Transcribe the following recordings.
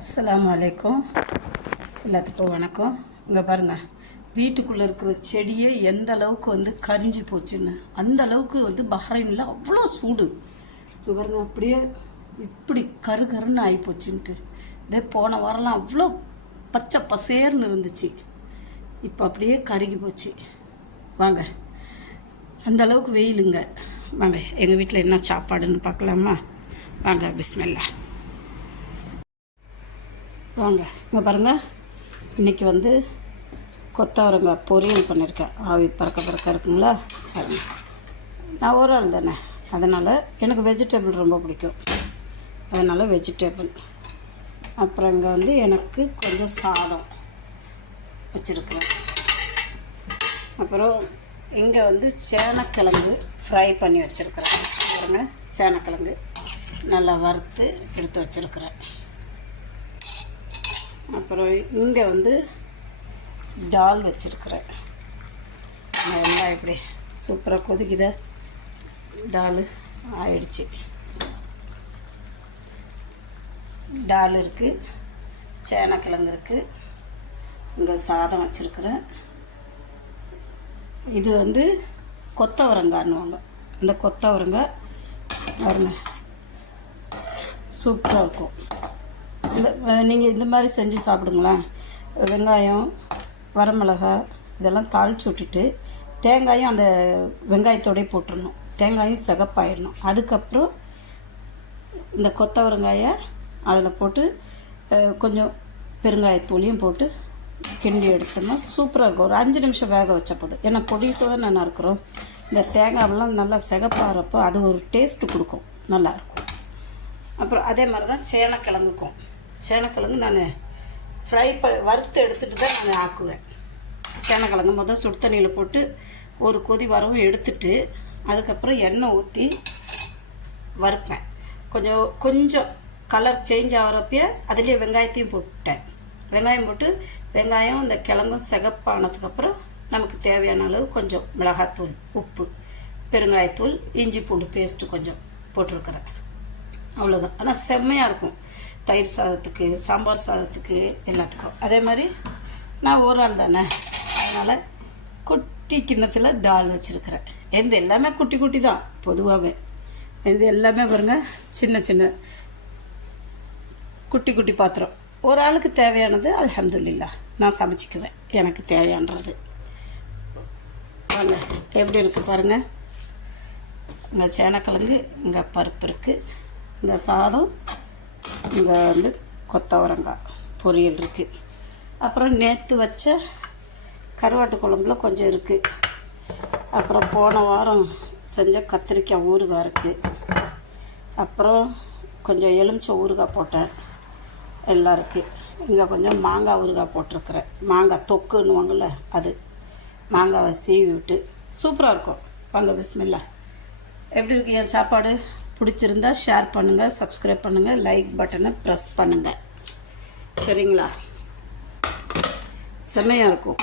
அஸ்ஸலாமு அலைக்கும். எல்லாத்துக்கும் வணக்கம். இங்கே பாருங்கள், வீட்டுக்குள்ளே இருக்கிற செடியே எந்த அளவுக்கு கரிஞ்சு போச்சுன்னு. அந்த அளவுக்கு பஹ்ரைனில் அவ்வளோ சூடு. இங்கே பாருங்கள், அப்படியே இப்படி கருன்னு ஆகிப்போச்சுன்ட்டு. இதே போன வாரம்லாம் அவ்வளோ பச்சை பசேர்னு இருந்துச்சு. இப்போ அப்படியே கருகி போச்சு. வாங்க, அந்த அளவுக்கு வெயிலுங்க. வாங்க, எங்கள் வீட்டில் என்ன சாப்பாடுன்னு பார்க்கலாமா? வாங்க, பிஸ்மில்லா. வாங்க, இங்கே பாருங்கள், இன்றைக்கி கொத்தவரங்காய் பொரியல் பண்ணியிருக்கேன். ஆவி பறக்க இருக்குங்களா? பாருங்கள், நான் ஒரு ஆள் தானே, அதனால் எனக்கு வெஜிடபிள் ரொம்ப பிடிக்கும். அதனால் வெஜிடபிள். அப்புறம் இங்கே எனக்கு கொஞ்சம் சாதம் வச்சுருக்குறேன். அப்புறம் இங்கே சேனக்கிழங்கு ஃப்ரை பண்ணி வச்சுருக்குறேன். பாருங்கள், சேனக்கிழங்கு நல்லா வறுத்து எடுத்து வச்சுருக்குறேன். அப்புறம் இங்கே டால் வச்சுருக்குறேன். எல்லாம் இப்படி சூப்பராக கொதிக்குத. டால் ஆயிடுச்சு. டால் இருக்குது, சேனக்கிழங்கு இருக்குது, இங்கே சாதம் வச்சுருக்குறேன். இது கொத்தவரங்காய்னுவாங்க. இந்த கொத்தவரங்காய் பாருங்க, சூப்பராக இருக்கும். நீங்கள் இந்த மாதிரி செஞ்சு சாப்பிடுங்களேன். வெங்காயம், வரமிளகாய் இதெல்லாம் தாளித்து விட்டுட்டு தேங்காயும் அந்த வெங்காயத்தோடய போட்டுடணும். தேங்காயும் சிகப்பாயிடணும். அதுக்கப்புறம் இந்த கொத்தவரங்காயை அதில் போட்டு கொஞ்சம் பெருங்காயத்தூளியும் போட்டு கிண்டி எடுத்தோம்னா சூப்பராக இருக்கும். ஒரு 5 நிமிஷம் வேக வச்ச போதும். ஏன்னா பொடிசாக தான் நல்லா இருக்கிறோம். இந்த தேங்காயெல்லாம் நல்லா சிகப்பாகிறப்போ அது ஒரு டேஸ்ட்டு கொடுக்கும், நல்லாயிருக்கும். அப்புறம் அதே மாதிரி தான் சேனக்கிழங்குக்கும். சேனக்கிழங்கு நான் வறுத்து எடுத்துகிட்டு தான் நான் ஆக்குவேன். சேனக்கிழங்கு முதல் சுடு தண்ணியில் போட்டு ஒரு கொதி வரவும் எடுத்துட்டு அதுக்கப்புறம் எண்ணெய் ஊற்றி வறுப்பேன். கொஞ்சம் கலர் சேஞ்ச் ஆகிறப்பயே அதுலேயே வெங்காயத்தையும் போட்டேன். வெங்காயம் போட்டு வெங்காயம் இந்த கிழங்கும் சிகப்பானதுக்கப்புறம் நமக்கு தேவையான அளவு கொஞ்சம் மிளகாத்தூள், உப்பு, பெருங்காயத்தூள், இஞ்சி பூண்டு பேஸ்ட்டு கொஞ்சம் போட்டிருக்கிறேன். அவ்வளோதான். ஆனால் செம்மையாக இருக்கும் தயிர் சாதத்துக்கு, சாம்பார் சாதத்துக்கு, எல்லாத்துக்கும். அதே மாதிரி நான் ஒரு ஆள் தானே, அதனால் குட்டி கிண்ணத்தில் டால் வச்சுருக்கிறேன். எந்த எல்லாமே குட்டி குட்டி தான் பொதுவாகவே. இது எல்லாமே பாருங்கள், சின்ன சின்ன குட்டி குட்டி பாத்திரம். ஒரு ஆளுக்கு தேவையானது அல்ஹம்துலில்லாஹ் நான் சமைச்சிக்குவேன், எனக்கு தேவையானது. வாங்க, எப்படி இருக்குது பாருங்கள். இங்கே சேனக்கிழங்கு, இங்கே பருப்பு இருக்குது, இந்த சாதம், இங்கே கொத்தவரங்காய் பொரியல் இருக்குது. அப்புறம் நேற்று வச்ச கருவாட்டு குழம்புல கொஞ்சம் இருக்குது. அப்புறம் போன வாரம் செஞ்ச கத்திரிக்காய் ஊறுகாய் இருக்குது. அப்புறம் கொஞ்சம் எலுமிச்சை ஊறுகாய் போட்டேன், எல்லாம் இருக்குது. இங்கே கொஞ்சம் மாங்காய் ஊறுகாய் போட்டிருக்கிறேன். மாங்காய் தொக்குன்னுவாங்கள்ல, அது மாங்காவை சீவி விட்டு சூப்பராக இருக்கும். வாங்க, பிஸ்மில்லா. எப்படி இருக்குது என் சாப்பாடு? பிடிச்சிருந்தா ஷேர் பண்ணுங்கள், சப்ஸ்கிரைப் பண்ணுங்கள், லைக் பட்டனை ப்ரெஸ் பண்ணுங்கள். சரிங்களா? செம்மையாக இருக்கும்.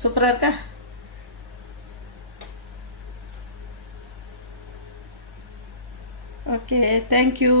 சூப்பராக இருக்கா? Okay, thank you.